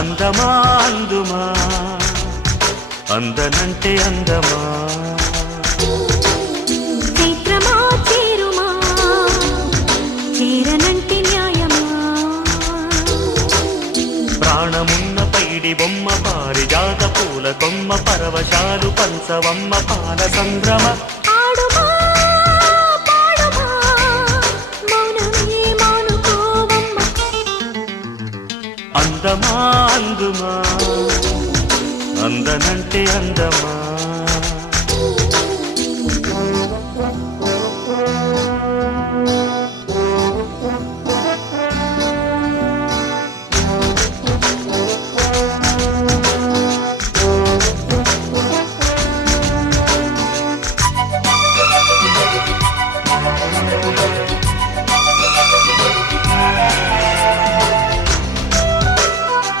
అందమా అందుమా అందనంటే అందమా చైత్రమా చేరుమా చేరనంటే న్యాయమా ప్రాణమున్న పైడి బొమ్మ పారిజాత పూల కొమ్మ పరవశాలు పంచవమ్మ పాల సంద్రమ ఆడుమా పాడుమా మౌనమే మానుకోవమ్మ అందమా అందుమా అందనంటే అందమా